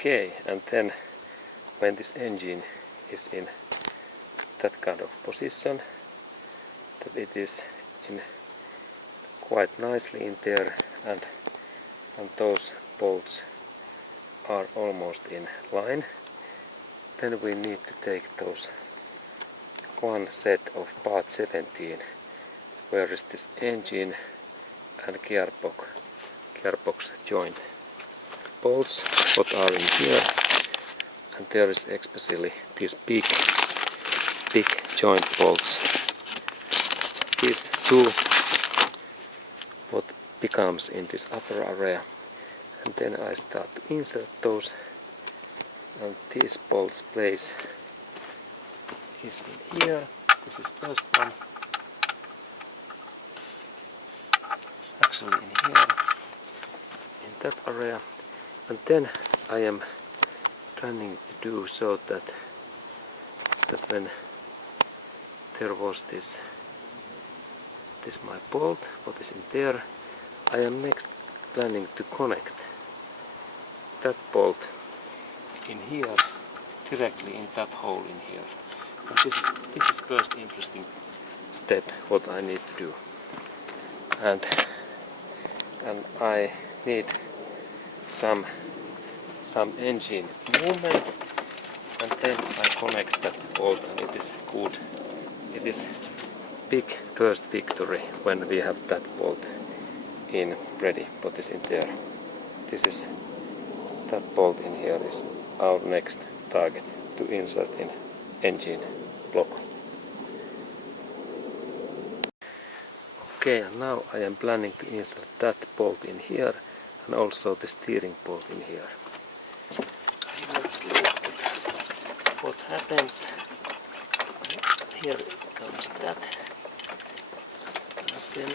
Okay, and then when this engine is in that kind of position, that it is in quite nicely in there, and those bolts are almost in line, then we need to take those one set of part 17, where is this engine and gearbox joint bolts what are in here, and there is especially these big joint bolts. These two what becomes in this upper area, and then I start to insert those, and these bolts place is in here. This is first one, actually in here, in that area, and then I am planning to do so that when there was this my bolt what is in there, I am next planning to connect that bolt in here directly in that hole in here. And this is first interesting step what I need to do, and I need some engine movement, and then I connect that bolt, and it is good. It is big first victory when we have that bolt in ready. What is in there? This is that bolt in here is our next target to insert in engine block. Okay, and now I am planning to insert that bolt in here, and also the steering bolt in here. Let's look at what happens. Here comes that. And then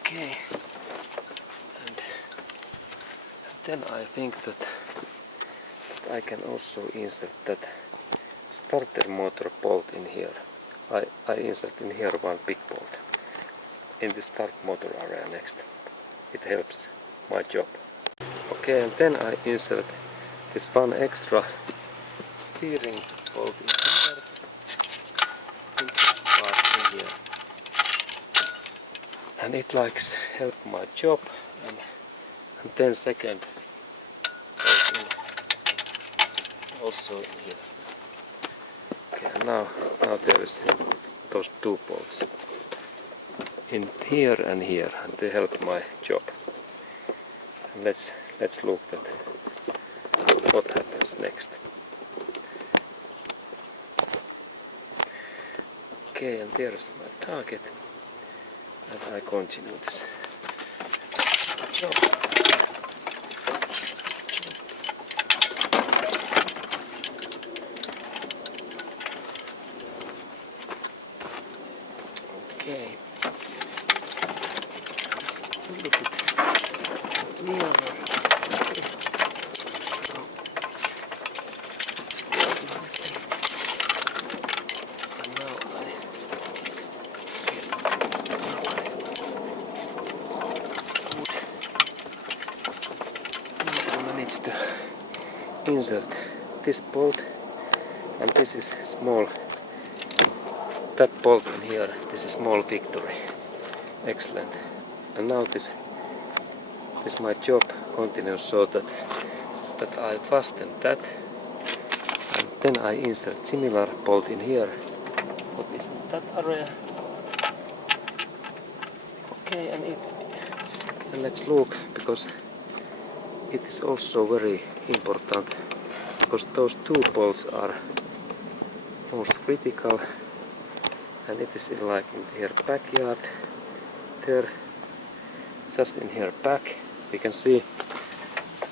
okay, and then I think that I can also insert that starter motor bolt in here. I insert in here one big bolt in the start motor area next. It helps my job. Okay, and then I insert this one extra steering bolt in here, in this part in here, and it likes help my job, and then second goes in also in here. Okay, and now there is those two bolts in here and here, and they help my job. And let's look at what happens next. Okay, and there is my target, and I continue this job. Okay, a little bit nearer. Okay. Now let's organize them. And now I manage to insert this bolt, and this is small. That bolt in here, this is small victory. Excellent. And now this my job continues so that I fasten that, and then I insert similar bolt in here. What is in that area? Okay, and let's look, because it is also very important, because those two bolts are most critical. And it is in like in here backyard, there, just in here back, we can see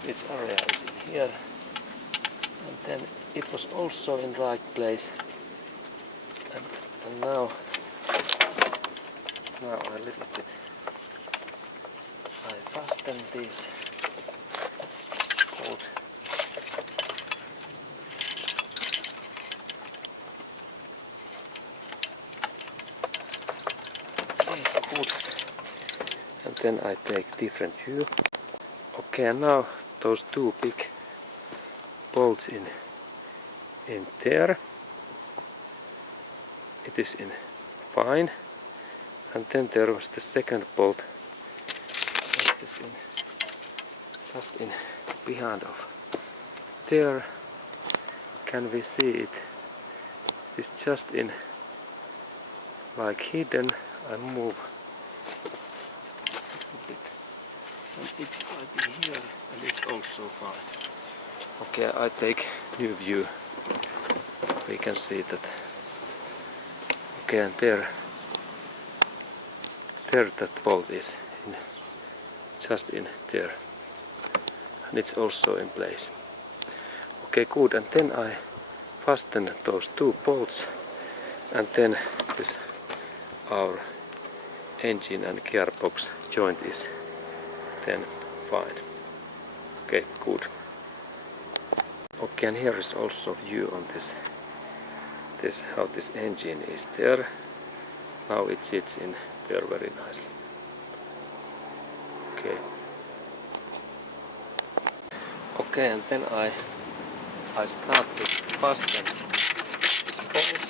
its area is in here, and then it was also in right place, and now a little bit I fasten these bolt. Good. then I take different view. Okay, and now those two big bolts in there. It is in fine. And then there was the second bolt that is in just in behind of there. Can we see it? It's just in like hidden. I move a bit and it's like here and it's also fine. Okay, I take new view. We can see that. Okay, and there that bolt is just in there and it's also in place. Okay, good, and then I fasten those two bolts and then this our engine and gearbox joint is then fine. Okay, good. Okay, and here is also view on this how this engine is there. Now it sits in there very nicely. Okay. Okay, and then I start to fasten this bolt.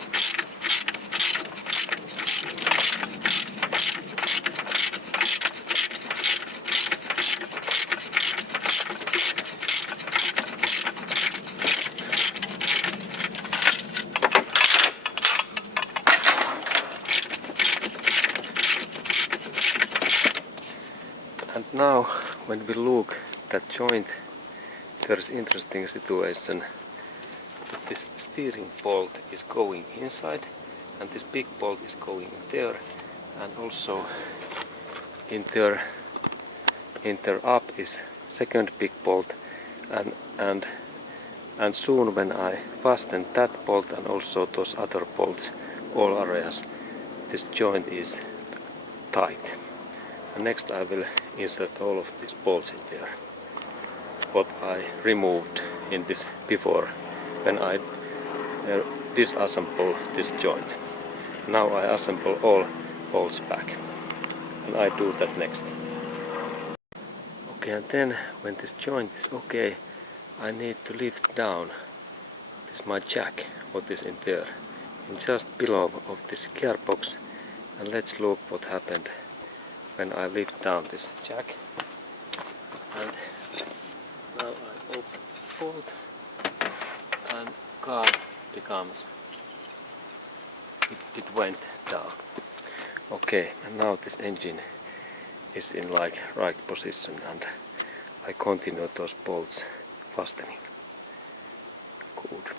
And now when we look that joint, there is interesting situation. This steering bolt is going inside and this big bolt is going in there, and also in there up is second big bolt, and soon when I fasten that bolt and also those other bolts, all areas, this joint is tight. And next I will insert all of these bolts in there, what I removed in this before when I disassemble this joint. Now I assemble all bolts back, and I do that next. Okay, and then when this joint is okay, I need to lift down this my jack, what is in there, in just below of this gearbox, and let's look what happened when I lift down this jack. And now I open the bolt and car becomes, it went down. Okay, and now this engine is in like right position, and I continue those bolts fastening. Good.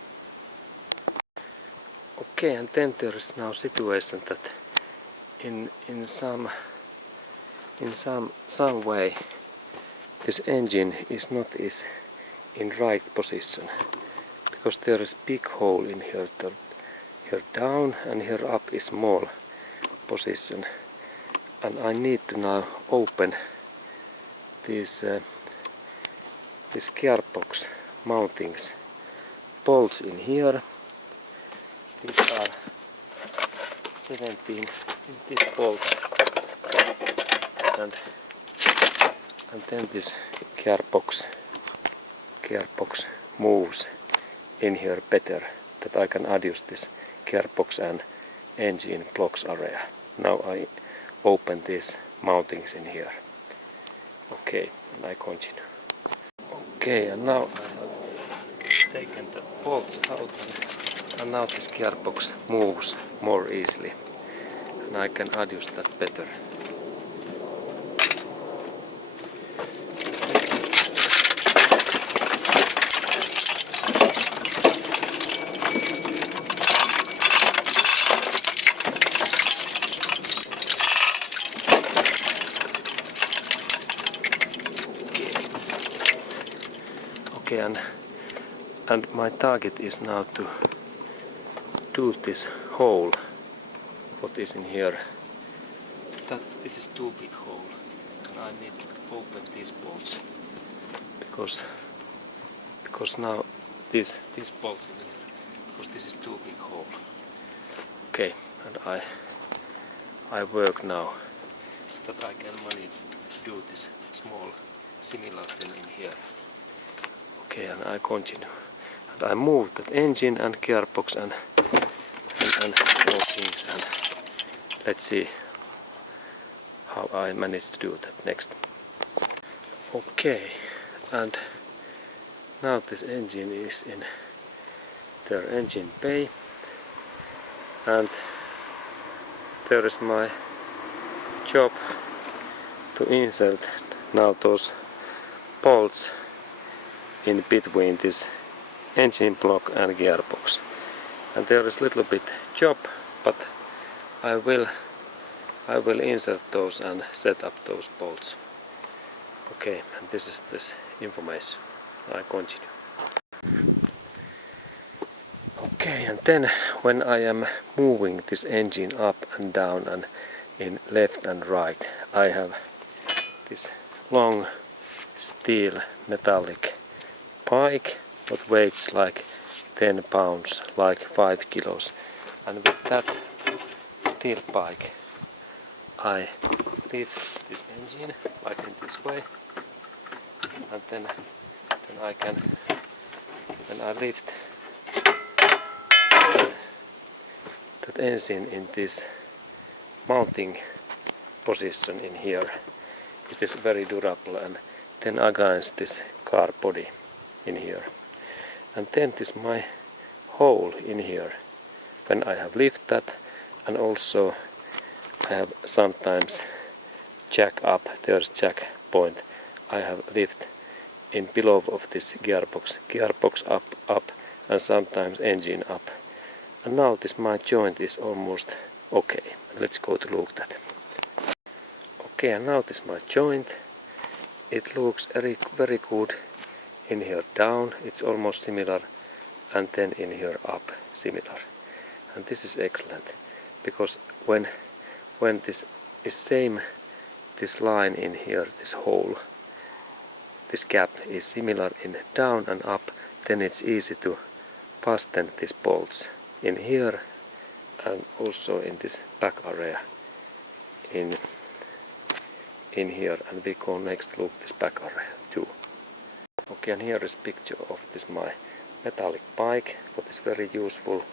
Okay, and then there is now situation that in some way this engine is not in right position, because there is big hole in here, here down, and here up is small position, and I need to now open these this gearbox mountings bolts in here. These are 17 in this bolt, and then this gearbox moves in here better, that I can adjust this gearbox and engine blocks area. Now I open these mountings in here. Okay, and I continue. Okay, and now I have taken the bolts out, and now this gearbox moves more easily, and I can adjust that better. Okay, and my target is now to do this hole, what is in here. That this is too big hole, and I need to open these bolts, because now these bolts in here, because this is too big hole. Okay, and I work now that I can manage to do this small similar thing in here. Okay, and I continue. And I move that engine and gearbox and all things, and let's see how I manage to do that next. Okay, and now this engine is in their engine bay, and there is my job to insert now those bolts in between this engine block and gearbox. And there is a little bit job, but I will insert those and set up those bolts. Okay, and this is this information. I continue. Okay, and then when I am moving this engine up and down and in left and right, I have this long steel metallic pike that weighs like 10 pounds, like 5 kilos. And with that steel pike I lift this engine like in this way, and then I lift that engine in this mounting position in here. It is very durable, and then against this car body in here. And then this my hole in here when I have lifted that, and also I have sometimes jack up, there's jack point, I have lift in below of this gearbox up, and sometimes engine up. And now this my joint is almost okay. Let's go to look at that. Okay, and now this my joint. It looks very good in here down, it's almost similar, and then in here up similar. And this is excellent, because when this is same, this line in here, this hole, this gap is similar in down and up, then it's easy to fasten these bolts in here and also in this back area in here. And we go next look this back area too. Okay, and here is picture of this my metallic pike, what is very useful.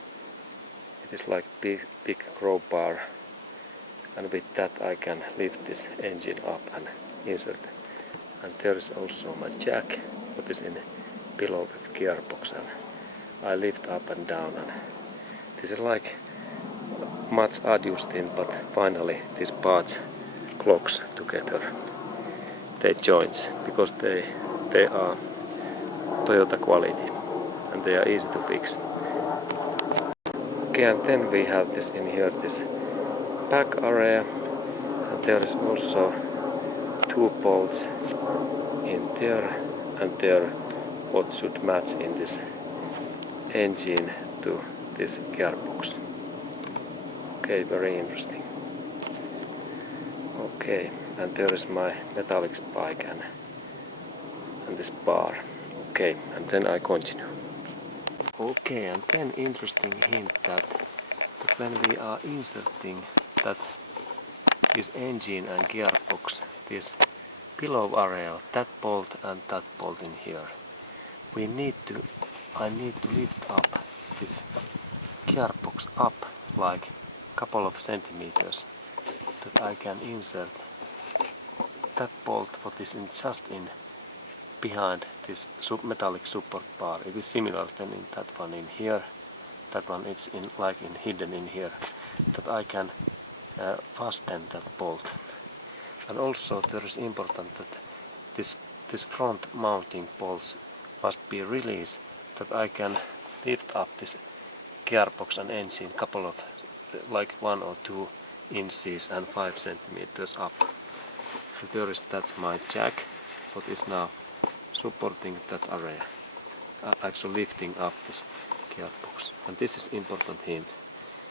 It is like big crowbar, and with that I can lift this engine up and insert. And there is also my jack, what is in below the gearbox, and I lift up and down, and this is like much adjusting, but finally these parts clocks together. They joints, because they are Toyota quality and they are easy to fix. Okay, and then we have this in here, this back area, and there is also two bolts in there and there what should match in this engine to this gearbox. Okay, very interesting. Okay, and there is my metallic spike and this bar. Okay, and then I continue. Okay, and then interesting hint that when we are inserting that this engine and gearbox, this below area, that bolt and that bolt in here, I need to lift up this gearbox up like couple of centimeters, that I can insert that bolt what is just in behind this metallic support bar. It is similar than in that one in here. That one it's in like in hidden in here, that I can fasten that bolt. And also there is important that this front mounting bolts must be released, that I can lift up this gearbox and engine couple of like 1 or 2 inches and 5 centimeters up. And there is, that's my jack what is now supporting that area, actually lifting up this gearbox. And this is important hint,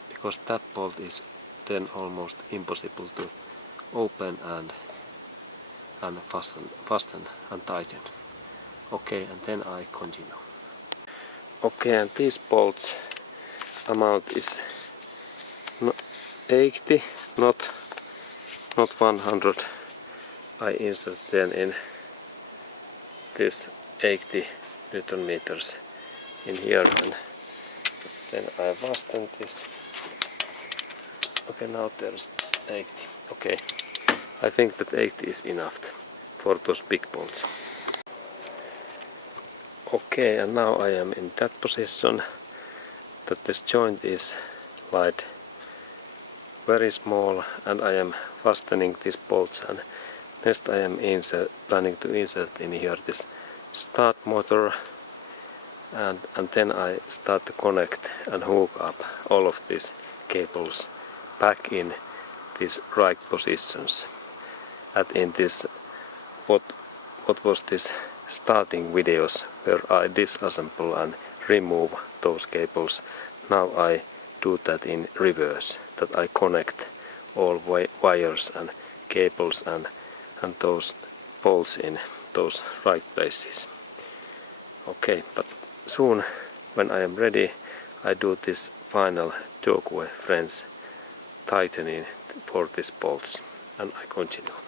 because that bolt is then almost impossible to open and fasten and tighten. Okay, and then I continue. Okay, and these bolts amount is 80, not not 100. I insert then in this 80 Newton meters in here, and then I fasten this. Okay, now there's 80. Okay, I think that 80 is enough for those big bolts. Okay, and now I am in that position that this joint is like very small, and I am fastening these bolts, and next I am planning to insert in here this start motor, and then I start to connect and hook up all of these cables back in these right positions. And in this what was this starting videos where I disassemble and remove those cables, now I do that in reverse, that I connect all wires and cables and those bolts in those right places. Okay, but soon when I am ready, I do this final Turquoise French tightening for these bolts, and I continue.